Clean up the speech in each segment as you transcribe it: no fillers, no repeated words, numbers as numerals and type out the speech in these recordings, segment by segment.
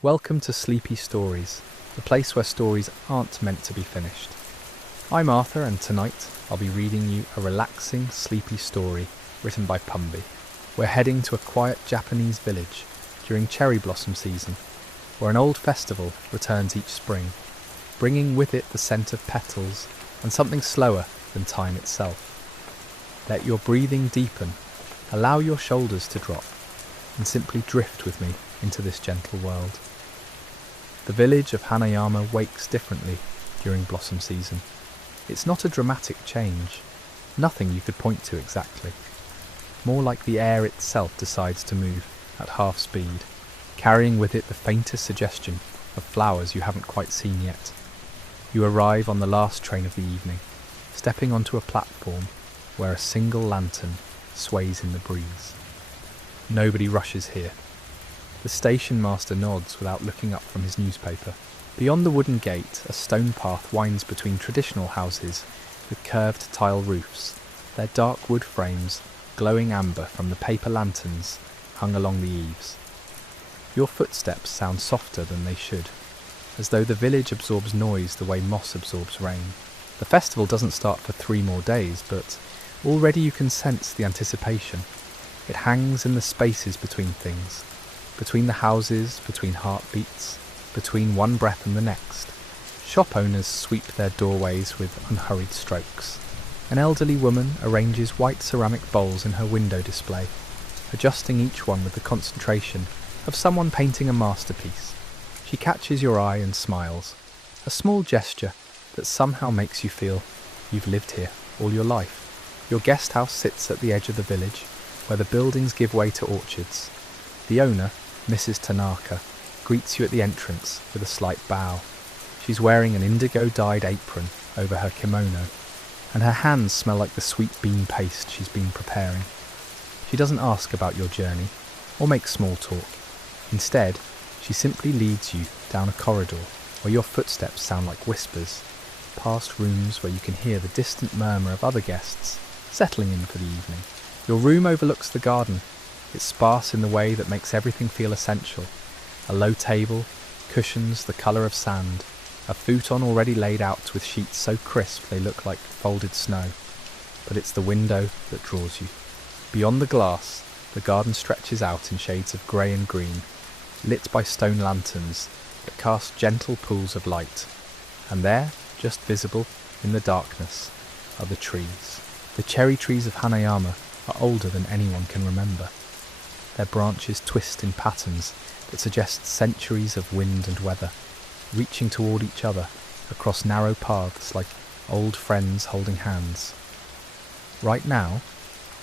Welcome to Sleepy Stories, the place where stories aren't meant to be finished. I'm Arthur, and tonight I'll be reading you a relaxing, sleepy story written by Pumby. We're heading to a quiet Japanese village during cherry blossom season, where an old festival returns each spring, bringing with it the scent of petals and something slower than time itself. Let your breathing deepen, allow your shoulders to drop, and simply drift with me into this gentle world. The village of Hanayama wakes differently during blossom season. It's not a dramatic change, nothing you could point to exactly. More like the air itself decides to move at half speed, carrying with it the faintest suggestion of flowers you haven't quite seen yet. You arrive on the last train of the evening, stepping onto a platform where a single lantern sways in the breeze. Nobody rushes here. The station master nods without looking up from his newspaper. Beyond the wooden gate, a stone path winds between traditional houses with curved tile roofs, their dark wood frames glowing amber from the paper lanterns hung along the eaves. Your footsteps sound softer than they should, as though the village absorbs noise the way moss absorbs rain. The festival doesn't start for 3 more days, but already you can sense the anticipation. It hangs in the spaces between things, between the houses, between heartbeats, between one breath and the next. Shop owners sweep their doorways with unhurried strokes. An elderly woman arranges white ceramic bowls in her window display, adjusting each one with the concentration of someone painting a masterpiece. She catches your eye and smiles, a small gesture that somehow makes you feel you've lived here all your life. Your guest house sits at the edge of the village, where the buildings give way to orchards. The owner, Mrs. Tanaka, greets you at the entrance with a slight bow. She's wearing an indigo-dyed apron over her kimono, and her hands smell like the sweet bean paste she's been preparing. She doesn't ask about your journey, or make small talk. Instead, she simply leads you down a corridor where your footsteps sound like whispers, past rooms where you can hear the distant murmur of other guests settling in for the evening. Your room overlooks the garden. It's sparse in the way that makes everything feel essential. A low table, cushions the colour of sand, a futon already laid out with sheets so crisp they look like folded snow. But it's the window that draws you. Beyond the glass, the garden stretches out in shades of grey and green, lit by stone lanterns that cast gentle pools of light. And there, just visible in the darkness, are the trees. The cherry trees of Hanayama are older than anyone can remember. Their branches twist in patterns that suggest centuries of wind and weather, reaching toward each other across narrow paths like old friends holding hands. Right now,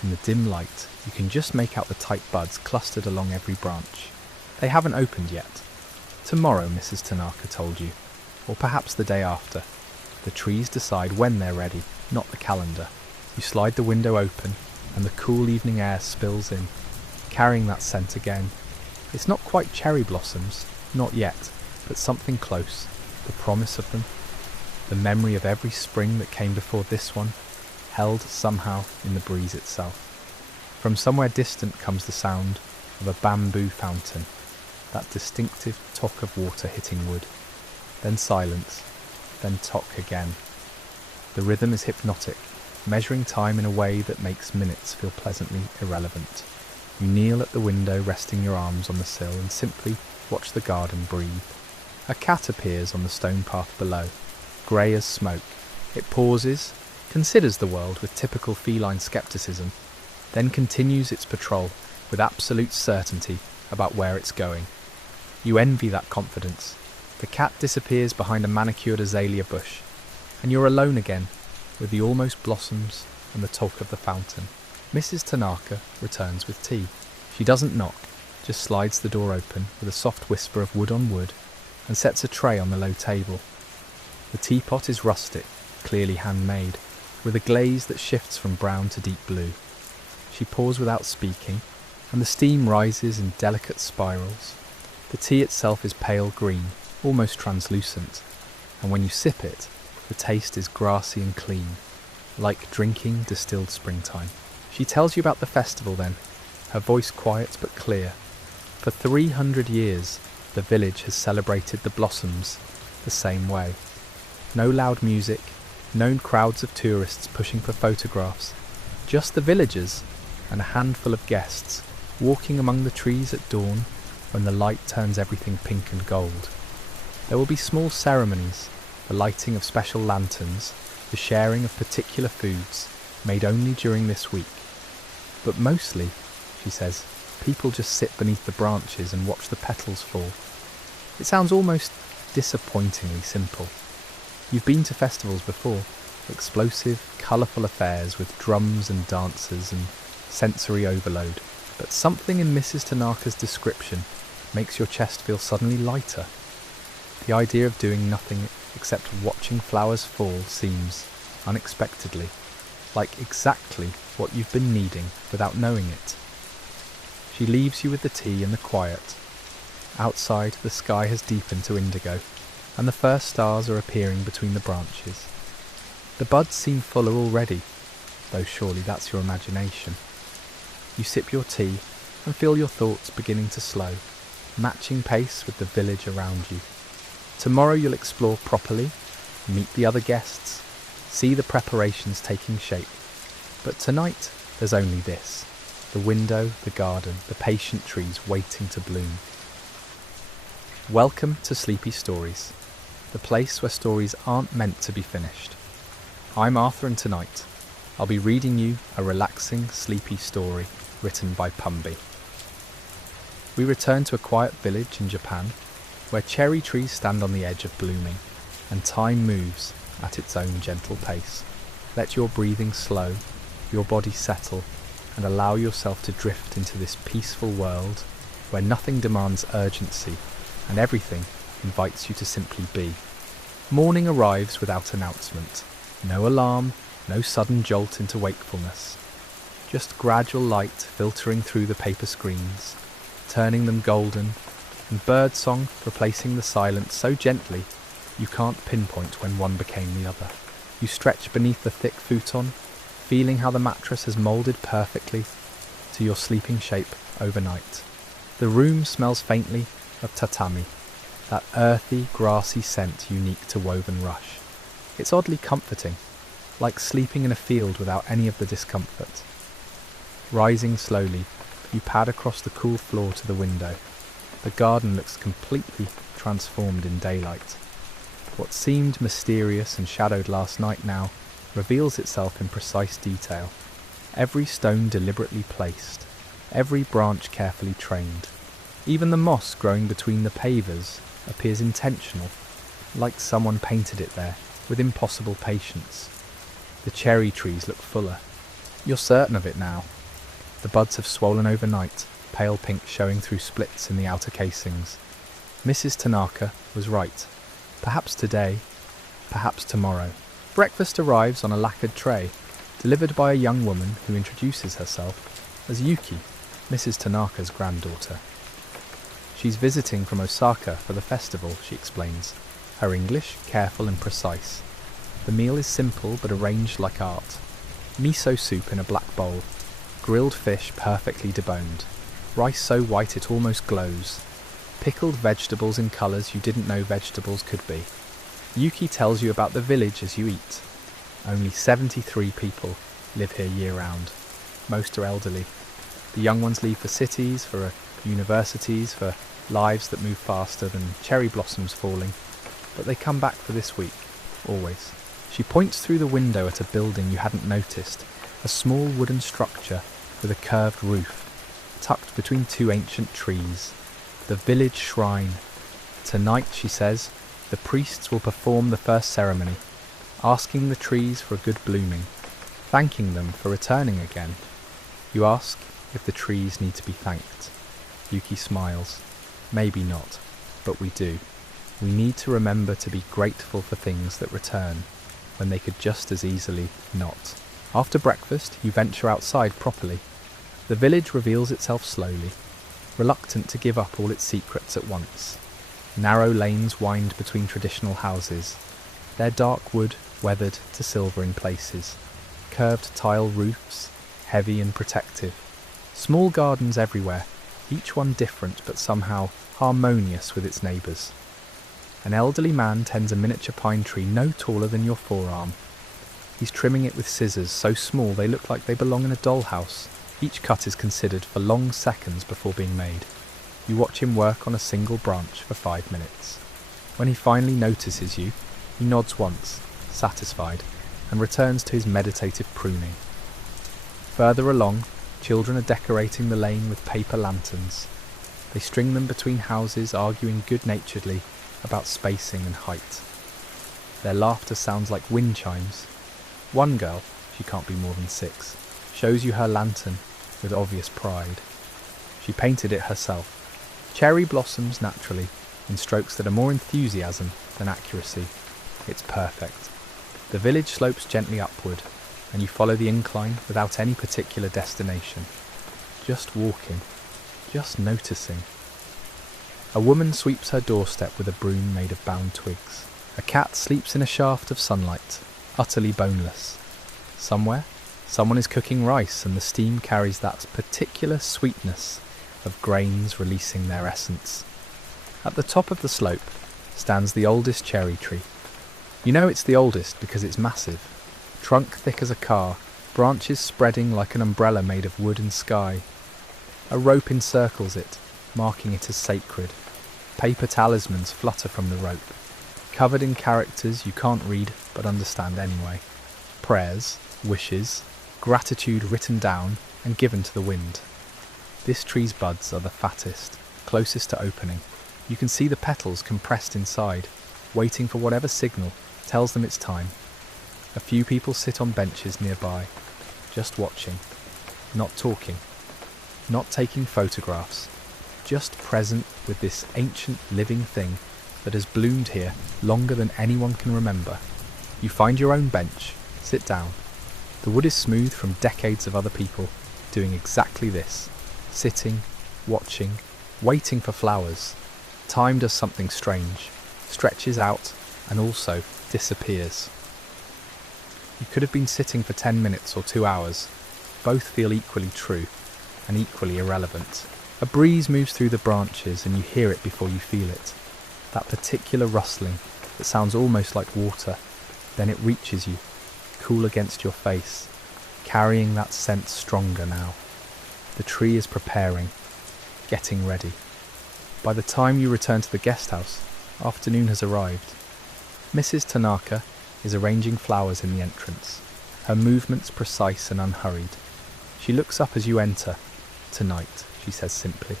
in the dim light, you can just make out the tight buds clustered along every branch. They haven't opened yet. Tomorrow, Mrs. Tanaka told you, or perhaps the day after. The trees decide when they're ready, not the calendar. You slide the window open, and the cool evening air spills in, carrying that scent again. It's not quite cherry blossoms, not yet, but something close, the promise of them, the memory of every spring that came before this one, held somehow in the breeze itself. From somewhere distant comes the sound of a bamboo fountain, that distinctive tock of water hitting wood, then silence, then tock again. The rhythm is hypnotic, measuring time in a way that makes minutes feel pleasantly irrelevant. You kneel at the window, resting your arms on the sill, and simply watch the garden breathe. A cat appears on the stone path below, grey as smoke. It pauses, considers the world with typical feline skepticism, then continues its patrol with absolute certainty about where it's going. You envy that confidence. The cat disappears behind a manicured azalea bush, and you're alone again, with the almost blossoms and the talk of the fountain. Mrs. Tanaka returns with tea. She doesn't knock, just slides the door open with a soft whisper of wood on wood and sets a tray on the low table. The teapot is rustic, clearly handmade, with a glaze that shifts from brown to deep blue. She pours without speaking, and the steam rises in delicate spirals. The tea itself is pale green, almost translucent, and when you sip it, the taste is grassy and clean, like drinking distilled springtime. She tells you about the festival then, her voice quiet but clear. For 300 years, the village has celebrated the blossoms the same way. No loud music, no crowds of tourists pushing for photographs, just the villagers and a handful of guests walking among the trees at dawn when the light turns everything pink and gold. There will be small ceremonies, the lighting of special lanterns, the sharing of particular foods made only during this week. But mostly, she says, people just sit beneath the branches and watch the petals fall. It sounds almost disappointingly simple. You've been to festivals before, explosive, colourful affairs with drums and dancers and sensory overload, but something in Mrs. Tanaka's description makes your chest feel suddenly lighter. The idea of doing nothing except watching flowers fall seems, unexpectedly, like exactly what you've been needing without knowing it. She leaves you with the tea and the quiet. Outside, the sky has deepened to indigo, and the first stars are appearing between the branches. The buds seem fuller already, though surely that's your imagination. You sip your tea and feel your thoughts beginning to slow, matching pace with the village around you. Tomorrow you'll explore properly, meet the other guests, see the preparations taking shape. But tonight, there's only this: the window, the garden, the patient trees waiting to bloom. Welcome to Sleepy Stories, the place where stories aren't meant to be finished. I'm Arthur, and tonight I'll be reading you a relaxing, sleepy story written by Pumby. We return to a quiet village in Japan, where cherry trees stand on the edge of blooming, and time moves at its own gentle pace. Let your breathing slow, your body settle, and allow yourself to drift into this peaceful world where nothing demands urgency and everything invites you to simply be. Morning arrives without announcement. No alarm, no sudden jolt into wakefulness. Just gradual light filtering through the paper screens, turning them golden, and birdsong replacing the silence so gently you can't pinpoint when one became the other. You stretch beneath the thick futon, feeling how the mattress has moulded perfectly to your sleeping shape overnight. The room smells faintly of tatami, that earthy, grassy scent unique to woven rush. It's oddly comforting, like sleeping in a field without any of the discomfort. Rising slowly, you pad across the cool floor to the window. The garden looks completely transformed in daylight. What seemed mysterious and shadowed last night now reveals itself in precise detail. Every stone deliberately placed, every branch carefully trained. Even the moss growing between the pavers appears intentional, like someone painted it there with impossible patience. The cherry trees look fuller. You're certain of it now. The buds have swollen overnight, pale pink showing through splits in the outer casings. Mrs. Tanaka was right. Perhaps today, perhaps tomorrow. Breakfast arrives on a lacquered tray, delivered by a young woman who introduces herself as Yuki, Mrs. Tanaka's granddaughter. She's visiting from Osaka for the festival, she explains, her English careful and precise. The meal is simple but arranged like art. Miso soup in a black bowl, grilled fish perfectly deboned, rice so white it almost glows, pickled vegetables in colours you didn't know vegetables could be. Yuki tells you about the village as you eat. Only 73 people live here year-round. Most are elderly. The young ones leave for cities, for universities, for lives that move faster than cherry blossoms falling. But they come back for this week, always. She points through the window at a building you hadn't noticed, a small wooden structure with a curved roof, tucked between two ancient trees. The village shrine. Tonight, she says, the priests will perform the first ceremony, asking the trees for a good blooming, thanking them for returning again. You ask if the trees need to be thanked. Yuki smiles. Maybe not, but we do. We need to remember to be grateful for things that return, when they could just as easily not. After breakfast, you venture outside properly. The village reveals itself slowly, reluctant to give up all its secrets at once. Narrow lanes wind between traditional houses, their dark wood weathered to silver in places. Curved tile roofs, heavy and protective. Small gardens everywhere, each one different but somehow harmonious with its neighbours. An elderly man tends a miniature pine tree no taller than your forearm. He's trimming it with scissors so small they look like they belong in a dollhouse. Each cut is considered for long seconds before being made. You watch him work on a single branch for 5 minutes. When he finally notices you, he nods once, satisfied, and returns to his meditative pruning. Further along, children are decorating the lane with paper lanterns. They string them between houses, arguing good-naturedly about spacing and height. Their laughter sounds like wind chimes. One girl, she can't be more than 6, shows you her lantern with obvious pride. She painted it herself. Cherry blossoms naturally, in strokes that are more enthusiasm than accuracy. It's perfect. The village slopes gently upward, and you follow the incline without any particular destination. Just walking, just noticing. A woman sweeps her doorstep with a broom made of bound twigs. A cat sleeps in a shaft of sunlight, utterly boneless. Somewhere, someone is cooking rice, and the steam carries that particular sweetness of grains releasing their essence. At the top of the slope stands the oldest cherry tree. You know it's the oldest because it's massive. Trunk thick as a car, branches spreading like an umbrella made of wood and sky. A rope encircles it, marking it as sacred. Paper talismans flutter from the rope, covered in characters you can't read but understand anyway. Prayers, wishes, gratitude written down and given to the wind. This tree's buds are the fattest, closest to opening. You can see the petals compressed inside, waiting for whatever signal tells them it's time. A few people sit on benches nearby, just watching, not talking, not taking photographs, just present with this ancient living thing that has bloomed here longer than anyone can remember. You find your own bench, sit down. The wood is smooth from decades of other people doing exactly this, sitting, watching, waiting for flowers. Time does something strange, stretches out and also disappears. You could have been sitting for 10 minutes or 2 hours. Both feel equally true and equally irrelevant. A breeze moves through the branches and you hear it before you feel it. That particular rustling that sounds almost like water. Then it reaches you, cool against your face, carrying that scent stronger now. The tree is preparing, getting ready. By the time you return to the guest house, afternoon has arrived. Mrs. Tanaka is arranging flowers in the entrance, her movements precise and unhurried. She looks up as you enter. Tonight, she says simply.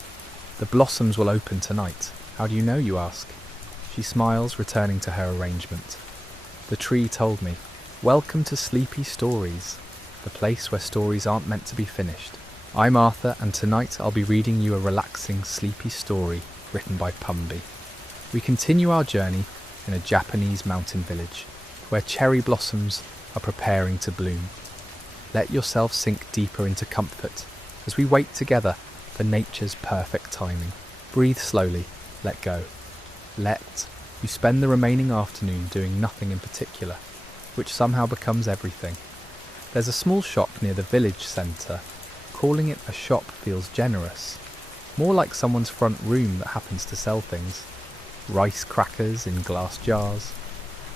The blossoms will open tonight. How do you know, you ask? She smiles, returning to her arrangement. The tree told me. Welcome to Sleepy Stories, the place where stories aren't meant to be finished. I'm Arthur, and tonight I'll be reading you a relaxing, sleepy story written by Pumby. We continue our journey in a Japanese mountain village, where cherry blossoms are preparing to bloom. Let yourself sink deeper into comfort as we wait together for nature's perfect timing. Breathe slowly, let go. You spend the remaining afternoon doing nothing in particular, which somehow becomes everything. There's a small shop near the village centre. Calling it a shop feels generous, more like someone's front room that happens to sell things. Rice crackers in glass jars,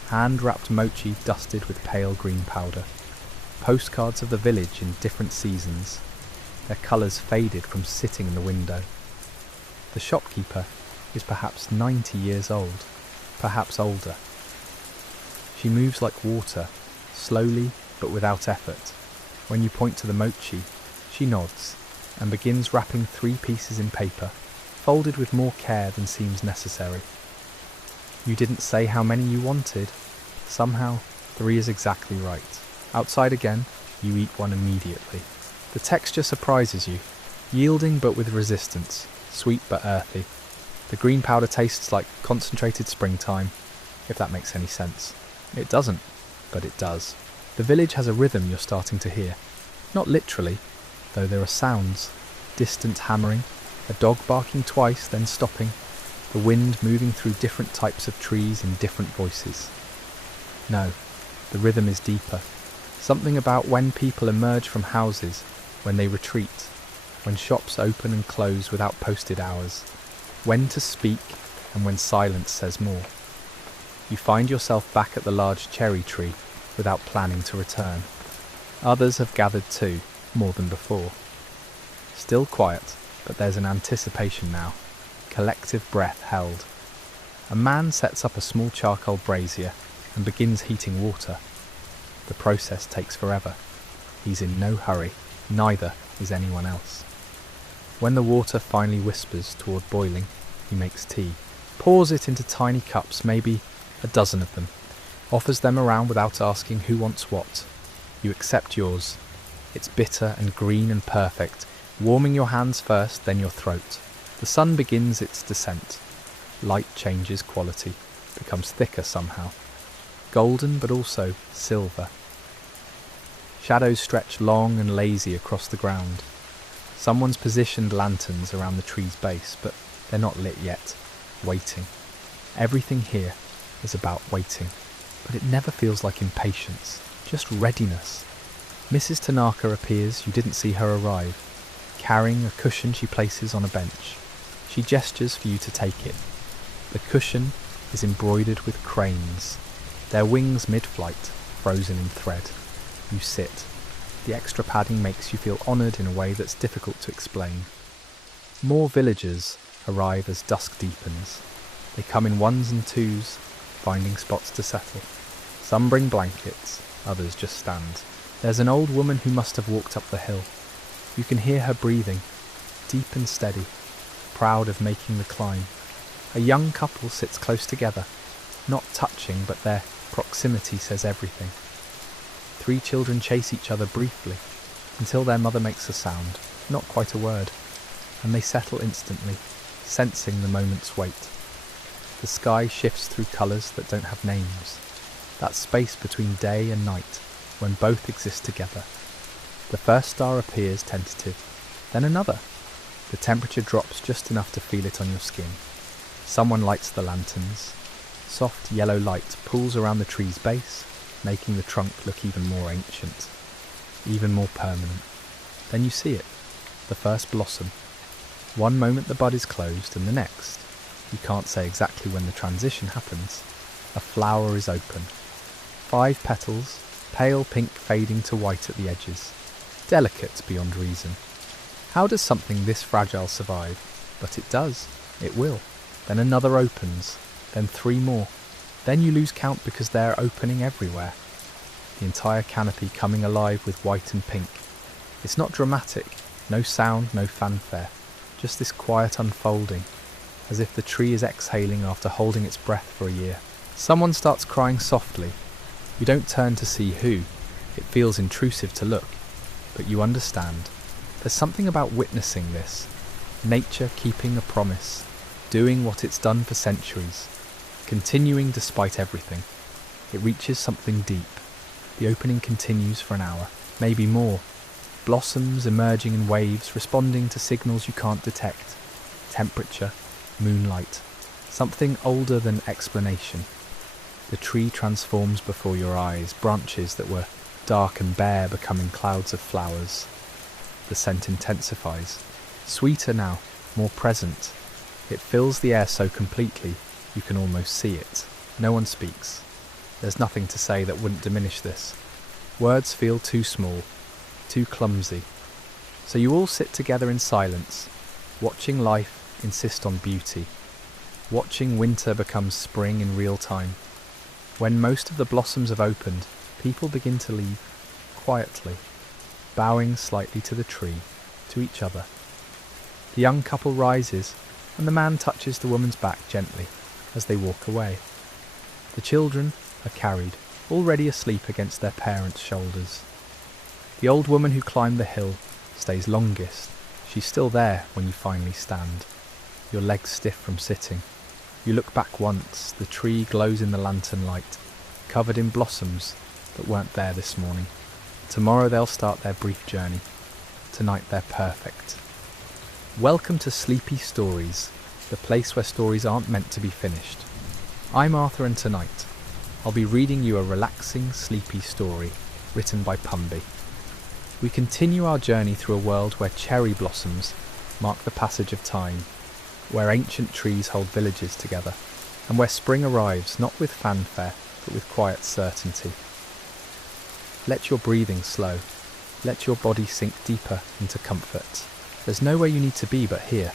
hand-wrapped mochi dusted with pale green powder, postcards of the village in different seasons, their colours faded from sitting in the window. The shopkeeper is perhaps 90 years old, perhaps older. She moves like water, slowly but without effort. When you point to the mochi, she nods and begins wrapping 3 pieces in paper, folded with more care than seems necessary. You didn't say how many you wanted. Somehow, 3 is exactly right. Outside again, you eat one immediately. The texture surprises you, yielding but with resistance, sweet but earthy. The green powder tastes like concentrated springtime, if that makes any sense. It doesn't, but it does. The village has a rhythm you're starting to hear. Not literally, though there are sounds. Distant hammering, a dog barking twice, then stopping, the wind moving through different types of trees in different voices. No, the rhythm is deeper. Something about when people emerge from houses, when they retreat, when shops open and close without posted hours. when to speak and when silence says more. You find yourself back at the large cherry tree without planning to return. Others have gathered too, more than before. Still quiet, but there's an anticipation now, collective breath held. A man sets up a small charcoal brazier and begins heating water. The process takes forever. He's in no hurry, neither is anyone else. When the water finally whispers toward boiling, he makes tea, pours it into tiny cups, maybe a dozen of them, offers them around without asking who wants what. You accept yours. It's bitter and green and perfect, warming your hands first, then your throat. The sun begins its descent. Light changes quality, becomes thicker somehow. Golden but also silver. Shadows stretch long and lazy across the ground. Someone's positioned lanterns around the tree's base, but they're not lit yet. Waiting. Everything here is about waiting. But it never feels like impatience, just readiness. Mrs. Tanaka appears, you didn't see her arrive, carrying a cushion she places on a bench. She gestures for you to take it. The cushion is embroidered with cranes, their wings mid-flight, frozen in thread. You sit. The extra padding makes you feel honoured in a way that's difficult to explain. More villagers arrive as dusk deepens. They come in ones and twos, finding spots to settle. Some bring blankets, others just stand. There's an old woman who must have walked up the hill. You can hear her breathing, deep and steady, proud of making the climb. A young couple sits close together, not touching, but their proximity says everything. 3 children chase each other briefly, until their mother makes a sound, not quite a word, and they settle instantly, sensing the moment's weight. The sky shifts through colours that don't have names, that space between day and night, when both exist together. The first star appears tentative, then another. The temperature drops just enough to feel it on your skin. Someone lights the lanterns. Soft yellow light pools around the tree's base, making the trunk look even more ancient, even more permanent. Then you see it, the first blossom. One moment the bud is closed, and the next, you can't say exactly when the transition happens, a flower is open. 5 petals, pale pink fading to white at the edges, delicate beyond reason. How does something this fragile survive? But it does, it will. Then another opens, then 3 more. Then you lose count because they're opening everywhere. The entire canopy coming alive with white and pink. It's not dramatic, no sound, no fanfare, just this quiet unfolding, as if the tree is exhaling after holding its breath for a year. Someone starts crying softly. You don't turn to see who. It feels intrusive to look, but you understand. There's something about witnessing this. Nature keeping a promise, doing what it's done for centuries, continuing despite everything. It reaches something deep. The opening continues for an hour, maybe more. Blossoms emerging in waves, responding to signals you can't detect. Temperature, moonlight, something older than explanation. The tree transforms before your eyes, branches that were dark and bare becoming clouds of flowers. The scent intensifies, sweeter now, more present. It fills the air so completely, you can almost see it. No one speaks. There's nothing to say that wouldn't diminish this. Words feel too small, too clumsy. So you all sit together in silence, watching life insist on beauty, watching winter become spring in real time. When most of the blossoms have opened, people begin to leave, quietly, bowing slightly to the tree, to each other. The young couple rises, and the man touches the woman's back gently as they walk away. The children are carried, already asleep against their parents' shoulders. The old woman who climbed the hill stays longest. She's still there when you finally stand, your legs stiff from sitting. You look back once, the tree glows in the lantern light, covered in blossoms that weren't there this morning. Tomorrow they'll start their brief journey. Tonight they're perfect. Welcome to Sleepy Stories, the place where stories aren't meant to be finished. I'm Arthur, and tonight I'll be reading you a relaxing, sleepy story written by Pumby. We continue our journey through a world where cherry blossoms mark the passage of time. where ancient trees hold villages together, and where spring arrives not with fanfare, but with quiet certainty. Let your breathing slow. Let your body sink deeper into comfort. There's nowhere you need to be but here.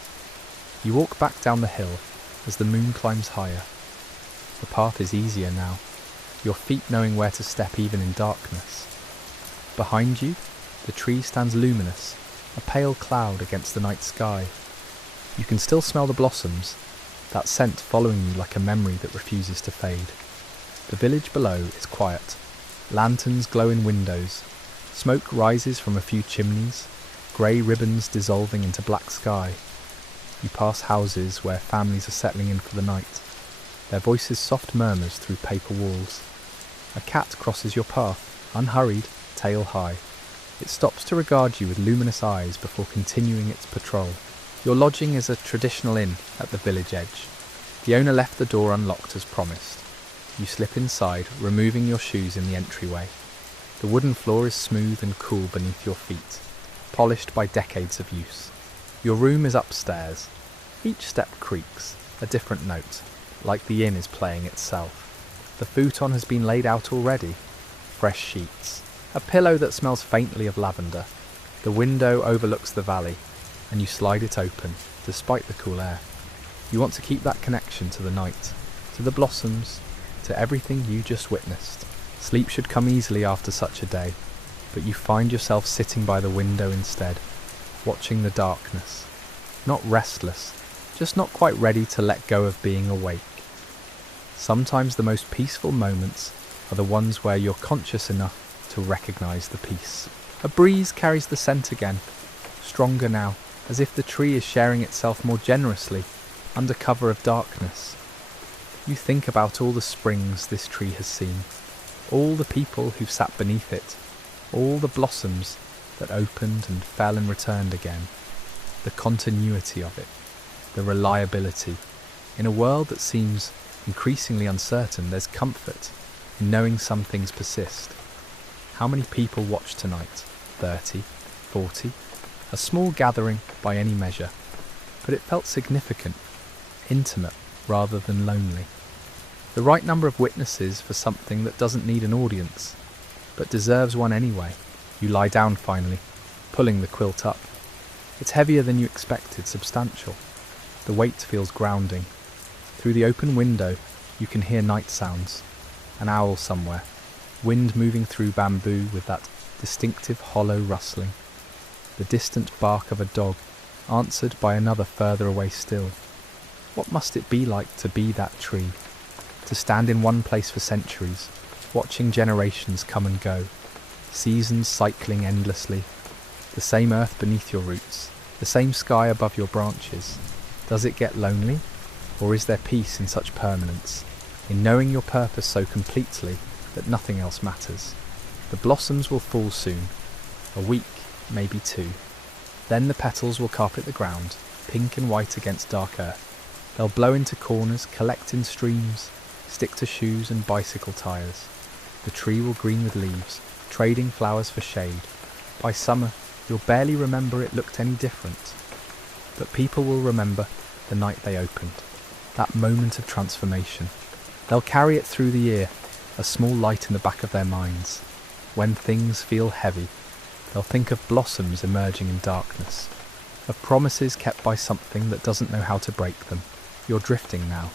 You walk back down the hill as the moon climbs higher. The path is easier now, your feet knowing where to step even in darkness. Behind you, the tree stands luminous, a pale cloud against the night sky. You can still smell the blossoms, that scent following you like a memory that refuses to fade. The village below is quiet. Lanterns glow in windows. Smoke rises from a few chimneys, grey ribbons dissolving into black sky. You pass houses where families are settling in for the night, their voices soft murmurs through paper walls. A cat crosses your path, unhurried, tail high. It stops to regard you with luminous eyes before continuing its patrol. Your lodging is a traditional inn at the village edge. The owner left the door unlocked as promised. You slip inside, removing your shoes in the entryway. The wooden floor is smooth and cool beneath your feet, polished by decades of use. Your room is upstairs. Each step creaks, a different note, like the inn is playing itself. The futon has been laid out already. Fresh sheets. A pillow that smells faintly of lavender. The window overlooks the valley, and you slide it open, despite the cool air. You want to keep that connection to the night, to the blossoms, to everything you just witnessed. Sleep should come easily after such a day, but you find yourself sitting by the window instead, watching the darkness. Not restless, just not quite ready to let go of being awake. Sometimes the most peaceful moments are the ones where you're conscious enough to recognise the peace. A breeze carries the scent again, stronger now, as if the tree is sharing itself more generously, under cover of darkness. You think about all the springs this tree has seen, all the people who've sat beneath it, all the blossoms that opened and fell and returned again, the continuity of it, the reliability. In a world that seems increasingly uncertain, there's comfort in knowing some things persist. How many people watched tonight? 30, 40? A small gathering by any measure, but it felt significant, intimate rather than lonely. The right number of witnesses for something that doesn't need an audience, but deserves one anyway. You lie down finally, pulling the quilt up. It's heavier than you expected, substantial. The weight feels grounding. Through the open window, you can hear night sounds. An owl somewhere, wind moving through bamboo with that distinctive hollow rustling. The distant bark of a dog, answered by another further away still. What must it be like to be that tree? To stand in one place for centuries, watching generations come and go, seasons cycling endlessly, the same earth beneath your roots, the same sky above your branches. Does it get lonely? Or is there peace in such permanence, in knowing your purpose so completely that nothing else matters? The blossoms will fall soon, a week, maybe 2. Then the petals will carpet the ground, pink and white against dark earth. They'll blow into corners, collect in streams, stick to shoes and bicycle tyres. The tree will green with leaves, trading flowers for shade. By summer, you'll barely remember it looked any different. But people will remember the night they opened, that moment of transformation. They'll carry it through the year, a small light in the back of their minds. When things feel heavy, they'll think of blossoms emerging in darkness, of promises kept by something that doesn't know how to break them. You're drifting now,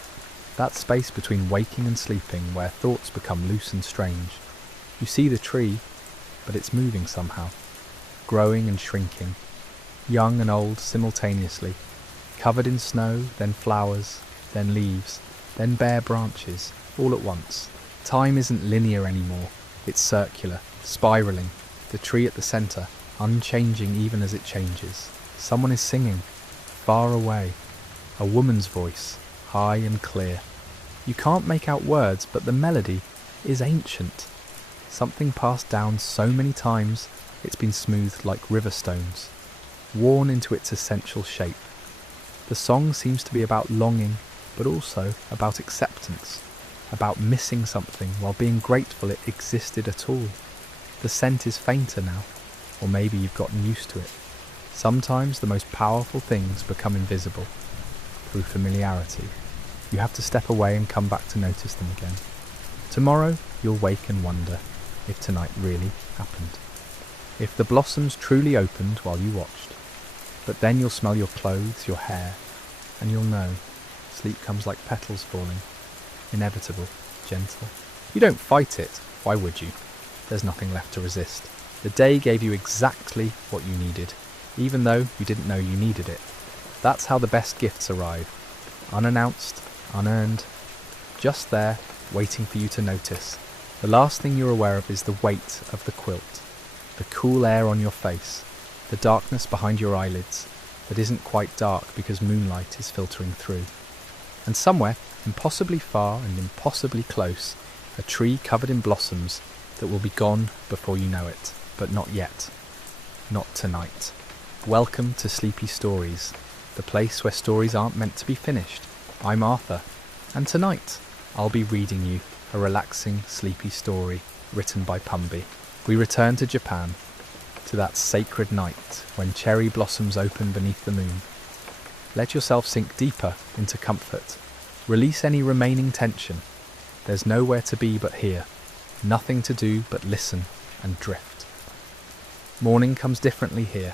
that space between waking and sleeping where thoughts become loose and strange. You see the tree, but it's moving somehow, growing and shrinking, young and old simultaneously, covered in snow, then flowers, then leaves, then bare branches, all at once. Time isn't linear anymore, it's circular, spiralling, the tree at the centre, unchanging even as it changes. Someone is singing, far away, a woman's voice, high and clear. You can't make out words, but the melody is ancient. Something passed down so many times it's been smoothed like river stones, worn into its essential shape. The song seems to be about longing, but also about acceptance, about missing something while being grateful it existed at all. The scent is fainter now, or maybe you've gotten used to it. Sometimes the most powerful things become invisible. through familiarity. You have to step away and come back to notice them again. Tomorrow, you'll wake and wonder if tonight really happened. If the blossoms truly opened while you watched. But then you'll smell your clothes, your hair, and you'll know sleep comes like petals falling. Inevitable, gentle. You don't fight it. Why would you? There's nothing left to resist. The day gave you exactly what you needed, even though you didn't know you needed it. That's how the best gifts arrive. Unannounced, unearned, just there, waiting for you to notice. The last thing you're aware of is the weight of the quilt, the cool air on your face, the darkness behind your eyelids that isn't quite dark because moonlight is filtering through. And somewhere, impossibly far and impossibly close, a tree covered in blossoms that will be gone before you know it, but not yet. Not tonight. Welcome to Sleepy Stories, the place where stories aren't meant to be finished. I'm Arthur, and tonight I'll be reading you a relaxing, sleepy story written by Pumby. We return to Japan, to that sacred night when cherry blossoms open beneath the moon. Let yourself sink deeper into comfort. Release any remaining tension. There's nowhere to be but here. Nothing to do but listen and drift. Morning comes differently here.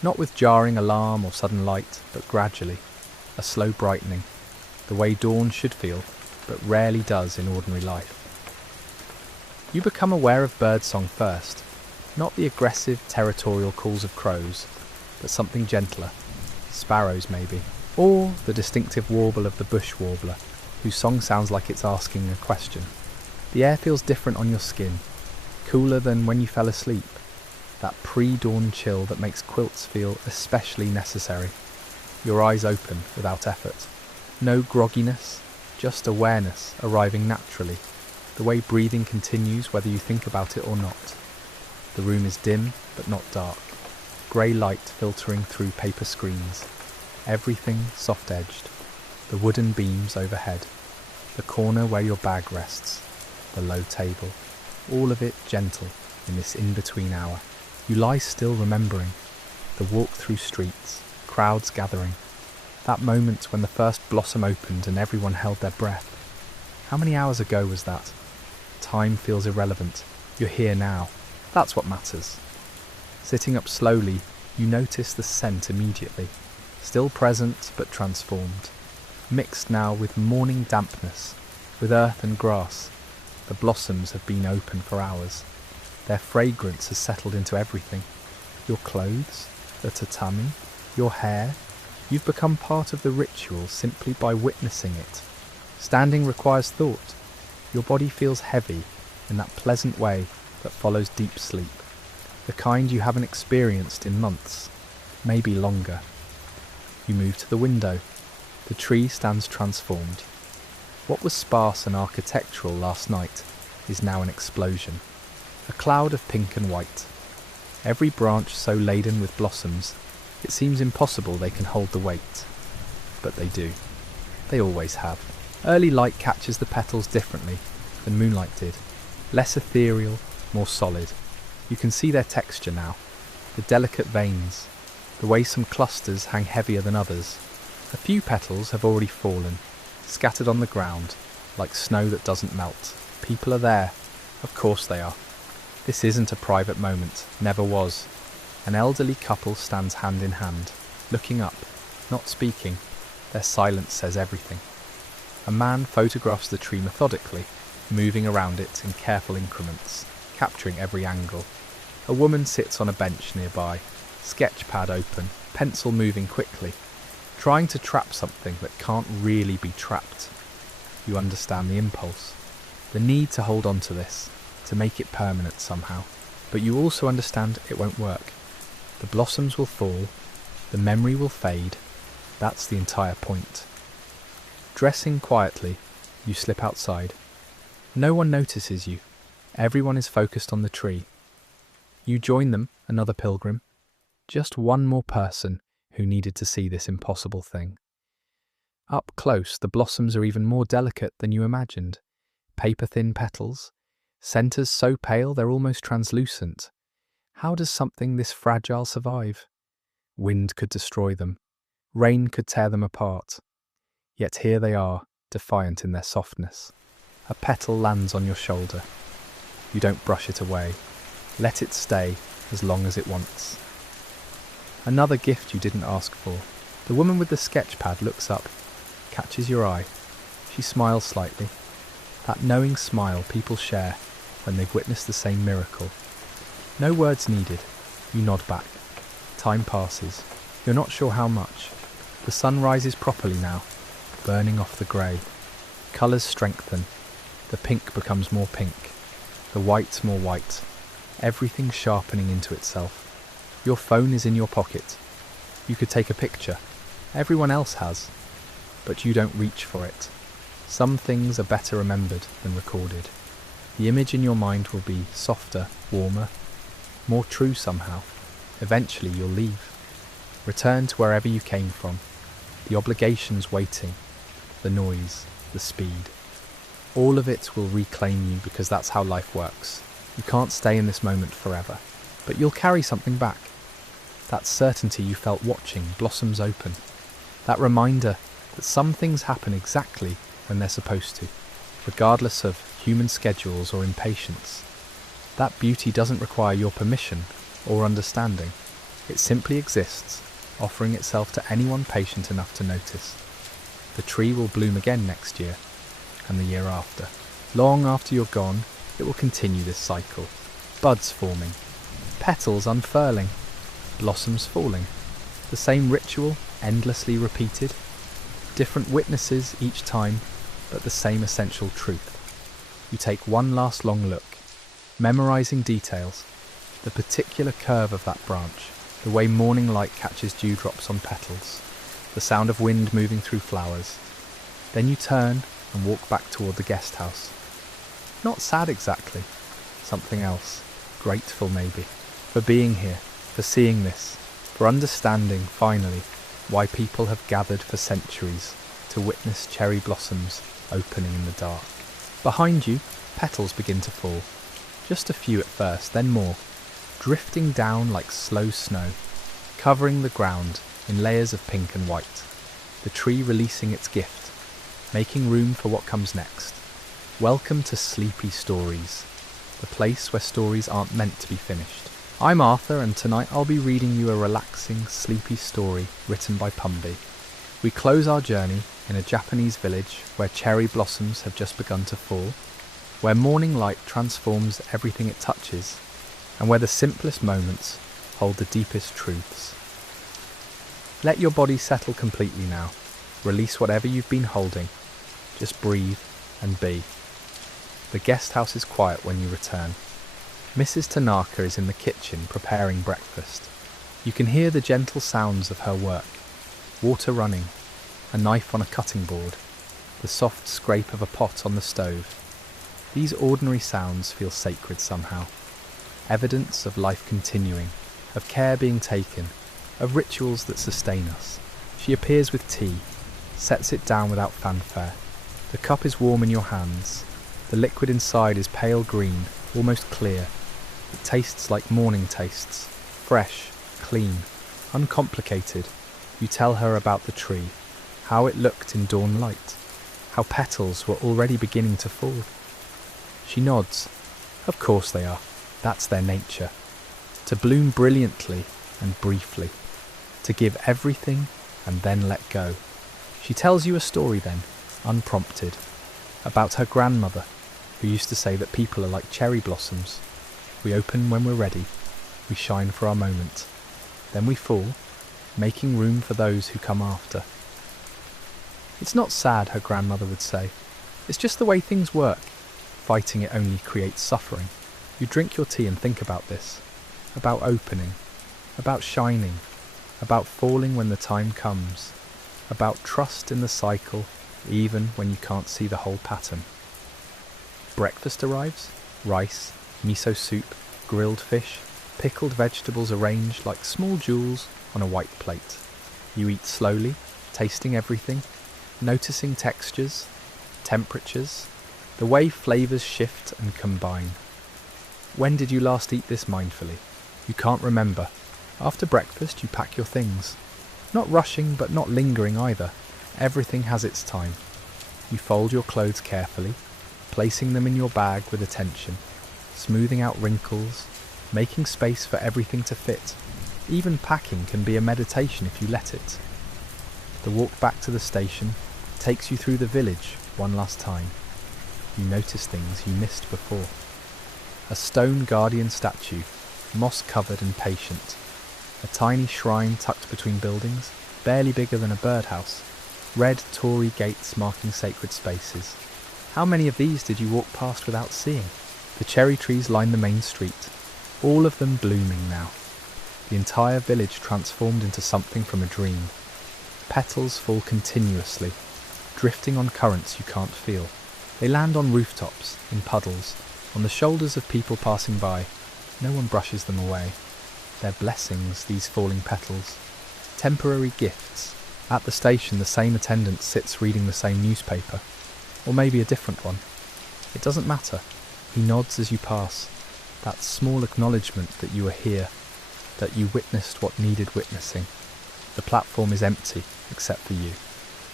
Not with jarring alarm or sudden light, but gradually. A slow brightening. The way dawn should feel, but rarely does in ordinary life. You become aware of birdsong first. Not the aggressive, territorial calls of crows, but something gentler. Sparrows, maybe. Or the distinctive warble of the bush warbler, whose song sounds like it's asking a question. The air feels different on your skin, cooler than when you fell asleep. That pre-dawn chill that makes quilts feel especially necessary. Your eyes open without effort. No grogginess, just awareness arriving naturally. The way breathing continues whether you think about it or not. The room is dim but not dark. Grey light filtering through paper screens. Everything soft-edged. The wooden beams overhead. The corner where your bag rests. The low table. All of it gentle in this in-between hour. You lie still remembering. The walk through streets. Crowds gathering. That moment when the first blossom opened and everyone held their breath. How many hours ago was that? Time feels irrelevant. You're here now. That's what matters. Sitting up slowly, you notice the scent immediately. Still present but transformed. Mixed now with morning dampness, with earth and grass. The blossoms have been open for hours. Their fragrance has settled into everything. Your clothes, the tatami, your hair. You've become part of the ritual simply by witnessing it. Standing requires thought. Your body feels heavy in that pleasant way that follows deep sleep. The kind you haven't experienced in months, maybe longer. You move to the window. The tree stands transformed. What was sparse and architectural last night is now an explosion. A cloud of pink and white. Every branch so laden with blossoms, it seems impossible they can hold the weight. But they do. They always have. Early light catches the petals differently than moonlight did. Less ethereal, more solid. You can see their texture now. The delicate veins. The way some clusters hang heavier than others. A few petals have already fallen, scattered on the ground, like snow that doesn't melt. People are there. Of course they are. This isn't a private moment, never was. An elderly couple stands hand in hand, looking up, not speaking. Their silence says everything. A man photographs the tree methodically, moving around it in careful increments, capturing every angle. A woman sits on a bench nearby, sketch pad open, pencil moving quickly, trying to trap something that can't really be trapped. You understand the impulse, the need to hold on to this, to make it permanent somehow. But you also understand it won't work. The blossoms will fall, the memory will fade. That's the entire point. Dressing quietly, you slip outside. No one notices you. Everyone is focused on the tree. You join them, another pilgrim. Just one more person who needed to see this impossible thing. Up close, the blossoms are even more delicate than you imagined. Paper-thin petals, centres so pale they're almost translucent. How does something this fragile survive? Wind could destroy them. Rain could tear them apart. Yet here they are, defiant in their softness. A petal lands on your shoulder. You don't brush it away. Let it stay as long as it wants. Another gift you didn't ask for. The woman with the sketch pad looks up, catches your eye. She smiles slightly. That knowing smile people share when they've witnessed the same miracle. No words needed. You nod back. Time passes. You're not sure how much. The sun rises properly now, burning off the grey. Colours strengthen. The pink becomes more pink. The white more white. Everything sharpening into itself. Your phone is in your pocket. You could take a picture. Everyone else has. But you don't reach for it. Some things are better remembered than recorded. The image in your mind will be softer, warmer, more true somehow. Eventually you'll leave. Return to wherever you came from. The obligations waiting. The noise. The speed. All of it will reclaim you because that's how life works. You can't stay in this moment forever. But you'll carry something back. That certainty you felt watching blossoms open. That reminder that some things happen exactly when they're supposed to, regardless of human schedules or impatience. That beauty doesn't require your permission or understanding. It simply exists, offering itself to anyone patient enough to notice. The tree will bloom again next year, and the year after. Long after you're gone, it will continue this cycle. Buds forming, petals unfurling, blossoms falling. The same ritual, endlessly repeated. Different witnesses each time, but the same essential truth. You take one last long look, memorizing details, the particular curve of that branch, the way morning light catches dewdrops on petals, the sound of wind moving through flowers. Then you turn and walk back toward the guest house. Not sad exactly, something else, grateful maybe, for being here, for seeing this, for understanding, finally, why people have gathered for centuries to witness cherry blossoms opening in the dark. Behind you, petals begin to fall. Just a few at first, then more, drifting down like slow snow, covering the ground in layers of pink and white. The tree releasing its gift, making room for what comes next. Welcome to Sleepy Stories, the place where stories aren't meant to be finished. I'm Arthur, and tonight I'll be reading you a relaxing, sleepy story written by Pumby. We close our journey in a Japanese village where cherry blossoms have just begun to fall, where morning light transforms everything it touches, and where the simplest moments hold the deepest truths. Let your body settle completely now. Release whatever you've been holding. Just breathe and be. The guest house is quiet when you return. Mrs. Tanaka is in the kitchen preparing breakfast. You can hear the gentle sounds of her work. Water running, a knife on a cutting board, the soft scrape of a pot on the stove. These ordinary sounds feel sacred somehow. Evidence of life continuing, of care being taken, of rituals that sustain us. She appears with tea, sets it down without fanfare. The cup is warm in your hands. The liquid inside is pale green, almost clear. It tastes like morning tastes, fresh, clean, uncomplicated. You tell her about the tree, how it looked in dawn light, how petals were already beginning to fall. She nods. Of course they are. That's their nature. To bloom brilliantly and briefly. To give everything and then let go. She tells you a story then, unprompted, about her grandmother, who used to say that people are like cherry blossoms. We open when we're ready. We shine for our moment. Then we fall, making room for those who come after. It's not sad, her grandmother would say. It's just the way things work. Fighting it only creates suffering. You drink your tea and think about this. About opening. About shining. About falling when the time comes. About trust in the cycle, even when you can't see the whole pattern. Breakfast arrives. Rice, miso soup, grilled fish, pickled vegetables arranged like small jewels on a white plate. You eat slowly, tasting everything, noticing textures, temperatures, the way flavours shift and combine. When did you last eat this mindfully? You can't remember. After breakfast you pack your things. Not rushing but not lingering either. Everything has its time. You fold your clothes carefully, placing them in your bag with attention, smoothing out wrinkles, making space for everything to fit. Even packing can be a meditation if you let it. The walk back to the station takes you through the village one last time. You notice things you missed before. A stone guardian statue, moss-covered and patient. A tiny shrine tucked between buildings, barely bigger than a birdhouse. Red Tory gates marking sacred spaces. How many of these did you walk past without seeing? The cherry trees line the main street, all of them blooming now. The entire village transformed into something from a dream. Petals fall continuously, drifting on currents you can't feel. They land on rooftops, in puddles, on the shoulders of people passing by. No one brushes them away. They're blessings, these falling petals. Temporary gifts. At the station, the same attendant sits reading the same newspaper. Or maybe a different one. It doesn't matter. He nods as you pass. That small acknowledgement that you were here, that you witnessed what needed witnessing. The platform is empty, except for you.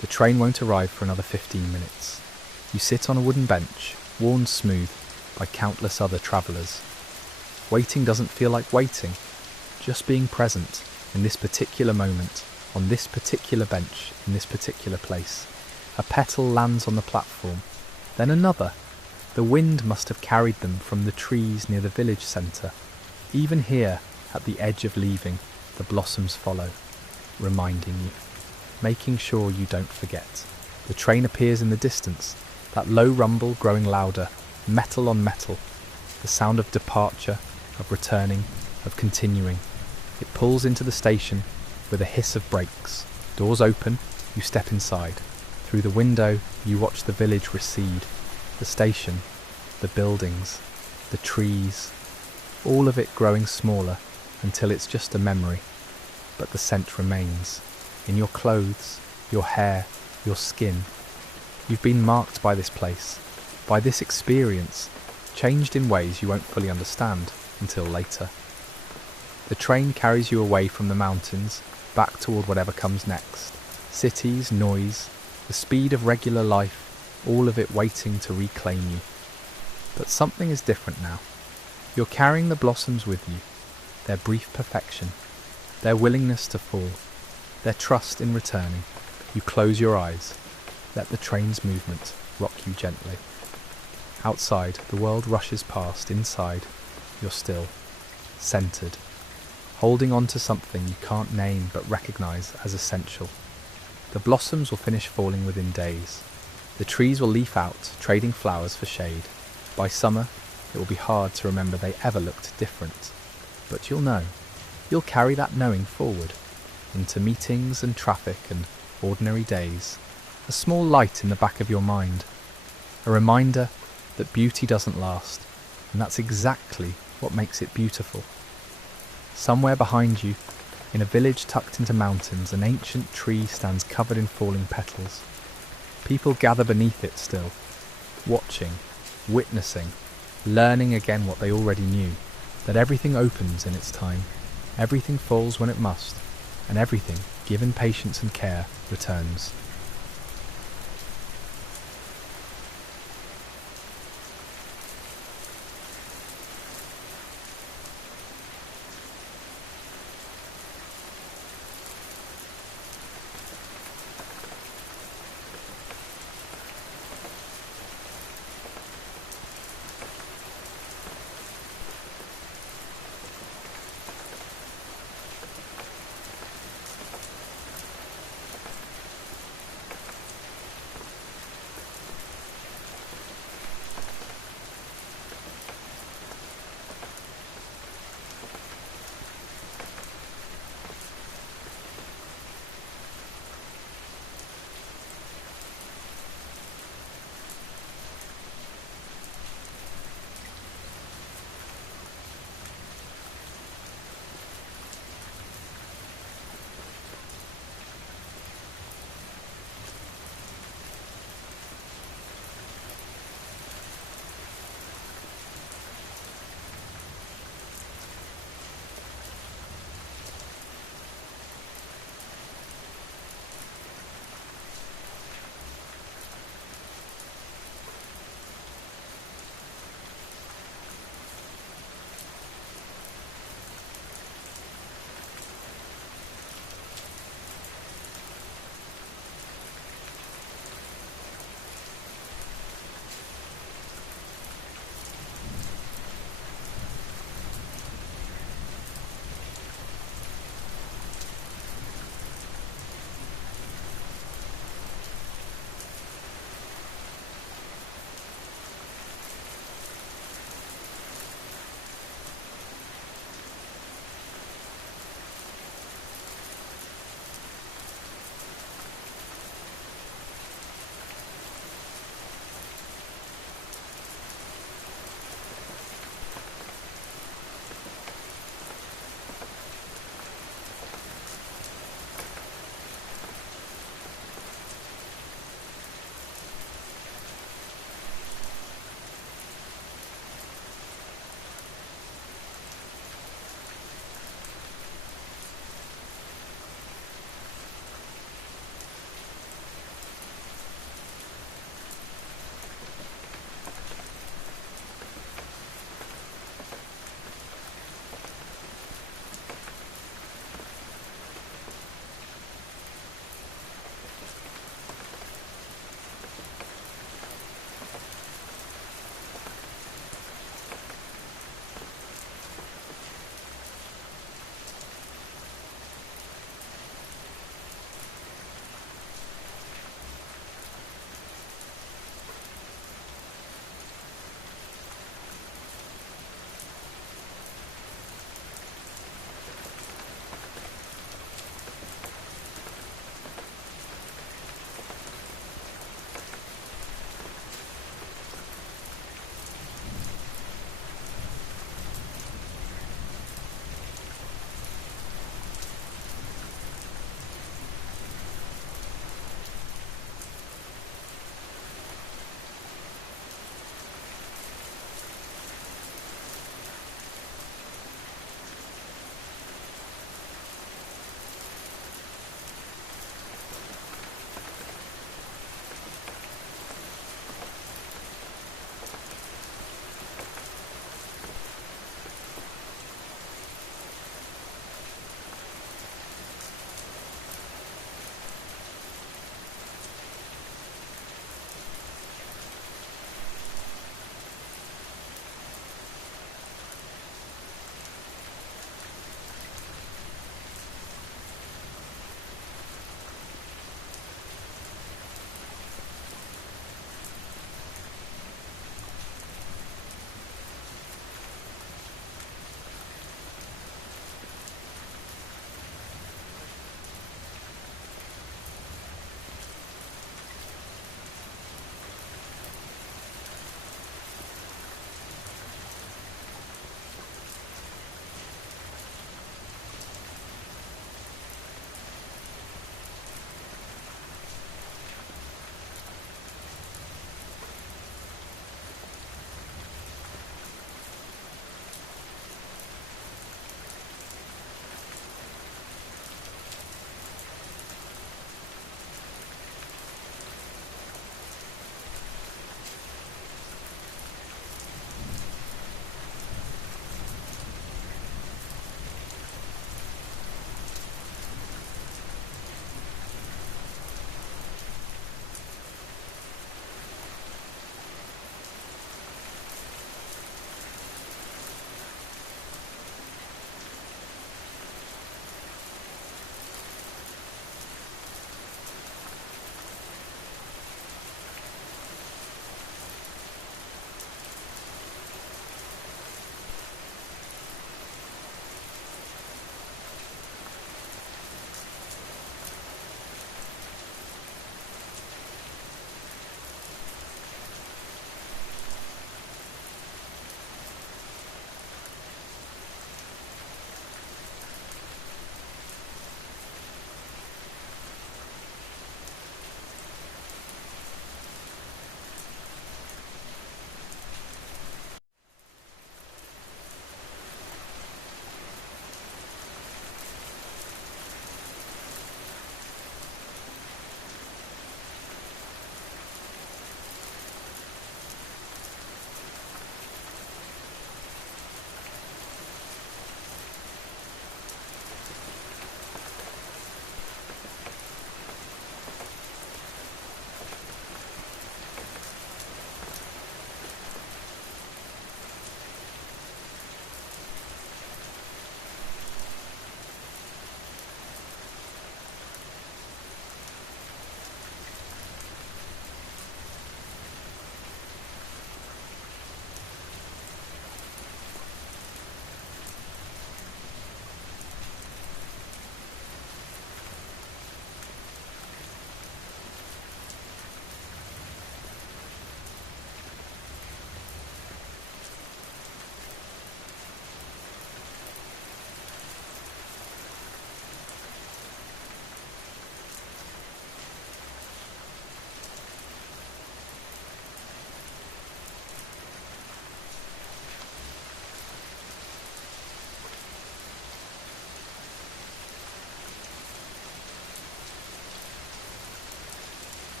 The train won't arrive for another 15 minutes. You sit on a wooden bench, worn smooth by countless other travellers. Waiting doesn't feel like waiting, just being present in this particular moment, on this particular bench, in this particular place. A petal lands on the platform, then another. The wind must have carried them from the trees near the village centre. Even here, at the edge of leaving, the blossoms follow, reminding you, making sure you don't forget. The train appears in the distance, that low rumble growing louder, metal on metal, the sound of departure, of returning, of continuing. It pulls into the station with a hiss of brakes. Doors open, you step inside. Through the window, you watch the village recede. The station, the buildings, the trees, all of it growing smaller until it's just a memory. But the scent remains. In your clothes, your hair, your skin. You've been marked by this place, by this experience, changed in ways you won't fully understand until later. The train carries you away from the mountains, back toward whatever comes next. Cities, noise, the speed of regular life, all of it waiting to reclaim you. But something is different now. You're carrying the blossoms with you, their brief perfection, their willingness to fall, their trust in returning. You close your eyes, let the train's movement rock you gently. Outside, the world rushes past. Inside, you're still, centered, holding on to something you can't name but recognize as essential. The blossoms will finish falling within days. The trees will leaf out, trading flowers for shade. By summer, it will be hard to remember they ever looked different. But you'll know. You'll carry that knowing forward, into meetings and traffic and ordinary days. A small light in the back of your mind. A reminder that beauty doesn't last, and that's exactly what makes it beautiful. Somewhere behind you, in a village tucked into mountains, an ancient tree stands covered in falling petals. People gather beneath it still, watching, witnessing, learning again what they already knew, that everything opens in its time, everything falls when it must, and everything, given patience and care, returns.